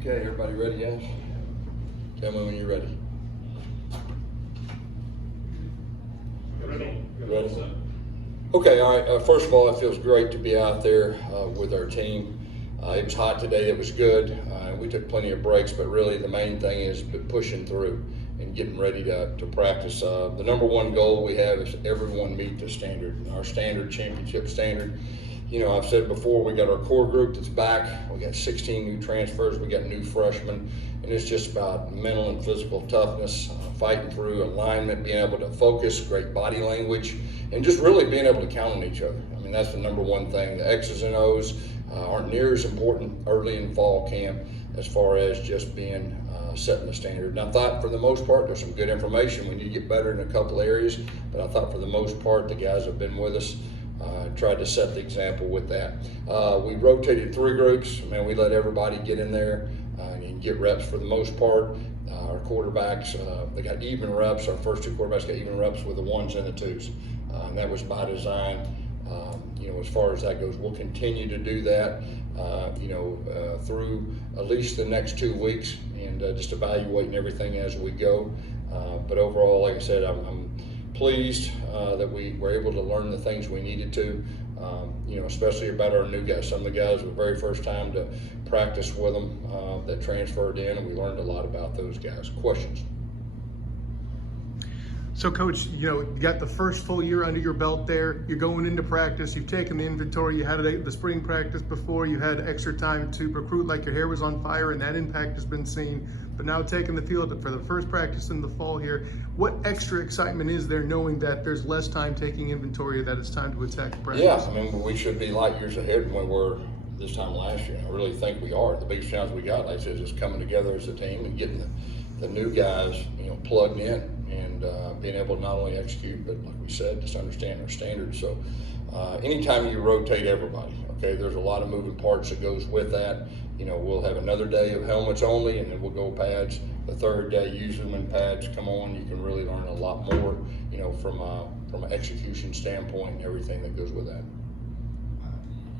Okay, everybody ready, guys? Tell me when you're ready. Ready? Okay, all right. First of all, it feels great to be out there with our team. It was hot today. It was good. We took plenty of breaks, but really the main thing is pushing through and getting ready to practice. The number one goal we have is everyone meet the standard, our standard, championship standard. You know, I've said before, we got our core group that's back. We got 16 new transfers. We got new freshmen. And it's just about mental and physical toughness, fighting through alignment, being able to focus, great body language, and just really being able to count on each other. I mean, that's the number one thing. The X's and O's aren't near as important early in fall camp as far as just being setting the standard. And I thought for the most part, there's some good information. We need to get better in a couple areas, but I thought for the most part, the guys have been with us. Tried to set the example with that. We rotated 3 groups. Man, we let everybody get in there and get reps for the most part. Our quarterbacks, they got even reps. Our first 2 quarterbacks got even reps with the 1s and the 2s. And that was by design. You know, as far as that goes, we'll continue to do that, through at least the next 2 weeks and just evaluating everything as we go. But overall, like I said, I'm pleased that we were able to learn the things we needed to, especially about our new guys. Some of the guys were the very first time to practice with them that transferred in, and we learned a lot about those guys. Questions? So, Coach, you got the first full year under your belt there. You're going into practice. You've taken the inventory. You had the spring practice before. You had extra time to recruit like your hair was on fire, and that impact has been seen. But now taking the field for the first practice in the fall here, what extra excitement is there knowing that there's less time taking inventory, that it's time to attack the practice? Yeah, I mean, we should be light years ahead when we were this time last year. I really think we are. The biggest challenge we got, like I said, is just coming together as a team and getting the new guys, plugged in and being able to not only execute, but like we said, just understand our standards. So anytime you rotate everybody, okay, there's a lot of moving parts that goes with that. We'll have another day of helmets only, and then we'll go pads. The third day, use them in pads. Come on, you can really learn a lot more, from an execution standpoint and everything that goes with that.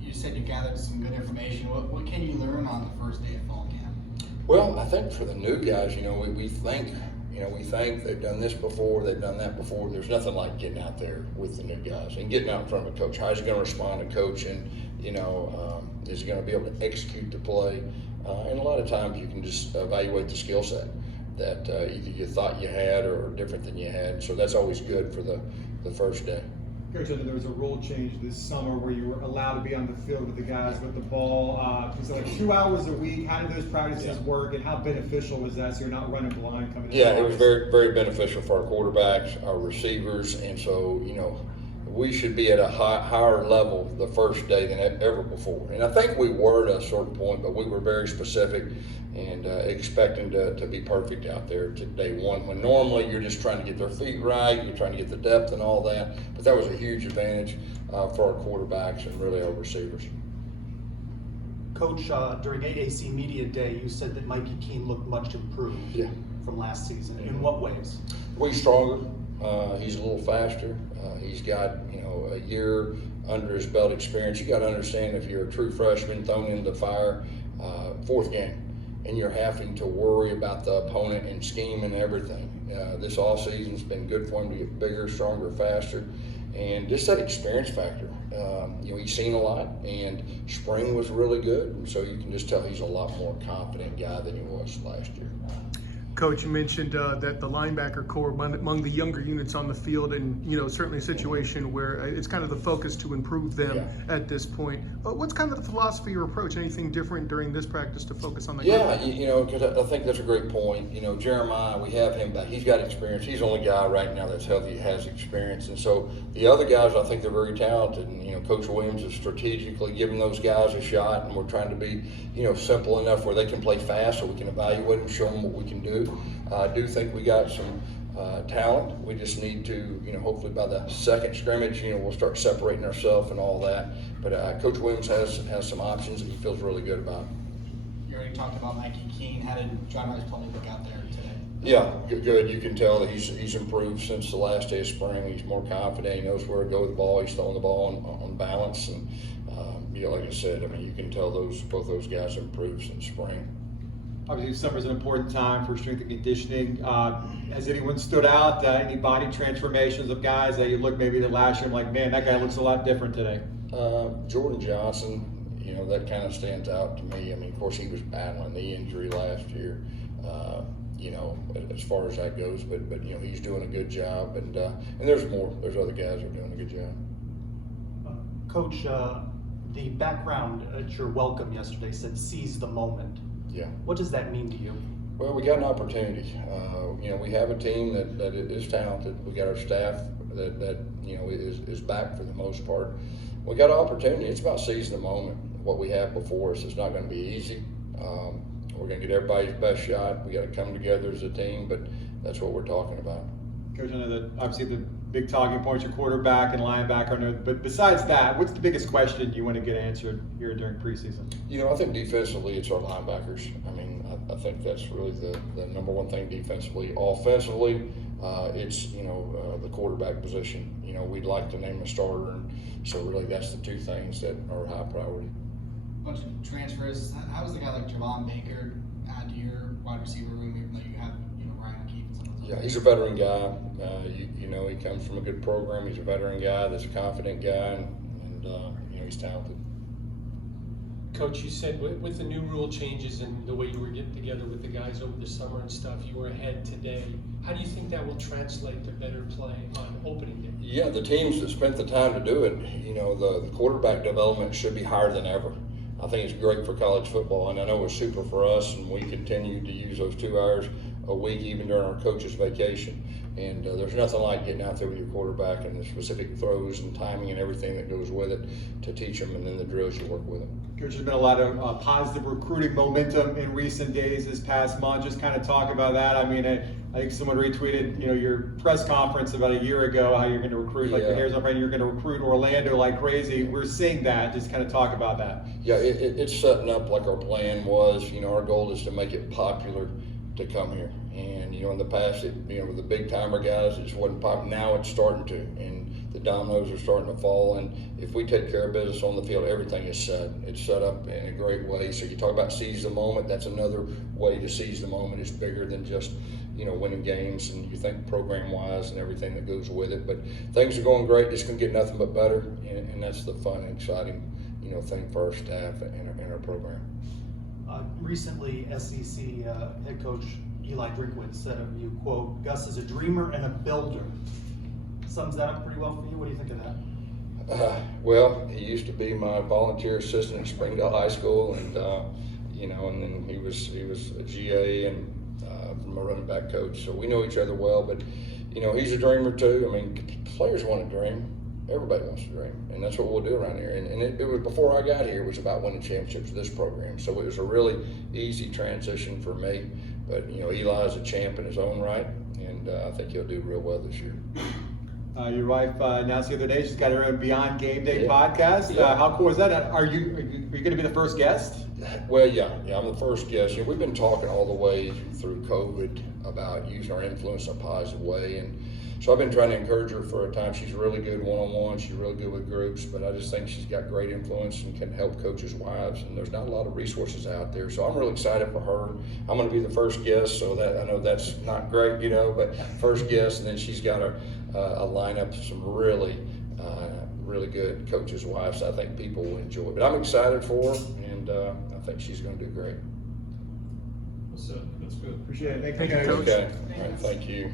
You said you gathered some good information. What can you learn on the first day of fall camp? Well, I think for the new guys, we think they've done this before, they've done that before. There's nothing like getting out there with the new guys and getting out in front of a coach. How's he going to respond to coaching? Is he going to be able to execute the play? And a lot of times you can just evaluate the skill set that either you thought you had or different than you had. So that's always good for the first day. Coach, I know there was a rule change this summer where you were allowed to be on the field with the guys with the ball. Was it like 2 hours a week? How did those practices work, and how beneficial was that so you're not running blind coming in? Yeah, it was very, very beneficial for our quarterbacks, our receivers, and so, we should be at a higher level the first day than ever before. And I think we were at a certain point, but we were very specific and expecting to be perfect out there to day one, when normally you're just trying to get their feet right, you're trying to get the depth and all that. But that was a huge advantage for our quarterbacks and really our receivers. Coach, during AAC Media Day, you said that Mikey Keene looked much improved from last season. In what ways? He's stronger. He's a little faster. He's got, a year under his belt experience. You got to understand, if you're a true freshman thrown into the fire, 4th game, and you're having to worry about the opponent and scheme and everything. This offseason's been good for him to get bigger, stronger, faster, and just that experience factor. He's seen a lot, and spring was really good, so you can just tell he's a lot more confident guy than he was last year. Coach, you mentioned that the linebacker core among the younger units on the field, and certainly a situation where it's kind of the focus to improve them at this point. What's kind of the philosophy or approach? Anything different during this practice to focus on the because I think that's a great point. Jeremiah, we have him back. He's got experience. He's the only guy right now that's healthy, has experience, and so the other guys, I think they're very talented. And Coach Williams is strategically giving those guys a shot, and we're trying to be simple enough where they can play fast, so we can evaluate them, show them what we can do. I do think we got some talent. We just need to, hopefully by the second scrimmage, we'll start separating ourselves and all that. But Coach Williams has some options that he feels really good about. You already talked about Mikey Keene. How did John Rice Plumlee look out there today? Yeah, good. You can tell that he's improved since the last day of spring. He's more confident. He knows where to go with the ball. He's throwing the ball on balance. And, like I said, you can tell both those guys improved since spring. Obviously, summer's an important time for strength and conditioning. Has anyone stood out? Any body transformations of guys that you look maybe at last year and like, man, that guy looks a lot different today? Jordan Johnson, that kind of stands out to me. I mean, of course, he was battling the injury last year, as far as that goes, but he's doing a good job, and there's more. There's other guys that are doing a good job. Coach, the background at your welcome yesterday said seize the moment. Yeah. What does that mean to you? Well, we got an opportunity. We have a team that is talented. We got our staff that is back for the most part. We got an opportunity. It's about seizing the moment. What we have before us is not going to be easy. We're going to get everybody's best shot. We got to come together as a team, but that's what we're talking about. Coach, I know that obviously the big talking points are quarterback and linebacker, but besides that, what's the biggest question you want to get answered here during preseason? I think defensively it's our linebackers. I mean, I think that's really the number one thing defensively. Offensively, it's the quarterback position. We'd like to name a starter, and so really that's the two things that are high priority. Bunch of transfers. How does a guy like Javon Baker add to your wide receiver room, even though you have Ryan O'Keefe and some of those? Yeah, he's a veteran guy. He comes from a good program. He's a veteran guy that's a confident guy, and he's talented. Coach, you said with the new rule changes and the way you were getting together with the guys over the summer and stuff, you were ahead today. How do you think that will translate to better play on opening day? Yeah, the teams that spent the time to do it, the quarterback development should be higher than ever. I think it's great for college football, and I know it's super for us, and we continue to use those 2 hours a week even during our coach's vacation. And there's nothing like getting out there with your quarterback and the specific throws and timing and everything that goes with it to teach them, and then the drills you work with them. Coach, there's been a lot of positive recruiting momentum in recent days this past month. Just kind of talk about that. I mean, I think someone retweeted, your press conference about a year ago, how you're going to recruit, like your hair's on fire, you're going to recruit Orlando like crazy. We're seeing that. Just kind of talk about that. Yeah, it's setting up like our plan was. Our goal is to make it popular to come here. And, in the past, with the big timer guys, it just wasn't popular. Now it's starting to, and the dominoes are starting to fall. And if we take care of business on the field, everything is set. It's set up in a great way. So you talk about seize the moment, that's another way to seize the moment. It's bigger than just, winning games, and you think program-wise and everything that goes with it. But things are going great. It's going to get nothing but better, and that's the fun and exciting, thing for our staff and our program. Recently, SEC head coach Eli Drinkwitz said of you, quote, Gus is a dreamer and a builder. Sums that up pretty well for you. What do you think of that? Well, he used to be my volunteer assistant at Springdale High School, and and then he was a GA and from a running back coach. So we know each other well. But he's a dreamer too. I mean, players want to dream. Everybody wants to dream, and that's what we'll do around here. And it was before I got here. It was about winning championships with this program. So it was a really easy transition for me. But Eli is a champ in his own right, and I think he'll do real well this year. Your wife announced the other day she's got her own Beyond Game Day podcast. Yeah. How cool is that? Are you going to be the first guest? Well, yeah, I'm the first guest. We've been talking all the way through COVID about using our influence in a positive way, and so I've been trying to encourage her for a time. She's really good one-on-one. She's really good with groups, but I just think she's got great influence and can help coaches' wives, and there's not a lot of resources out there. So I'm really excited for her. I'm going to be the first guest, so that I know that's not great, but first guest, and then she's got a lineup of some really good coaches' wives I think people will enjoy. But I'm excited for her, and I think she's going to do great. That's good. Appreciate it. Thank you, Coach. Okay. All right. Thank you.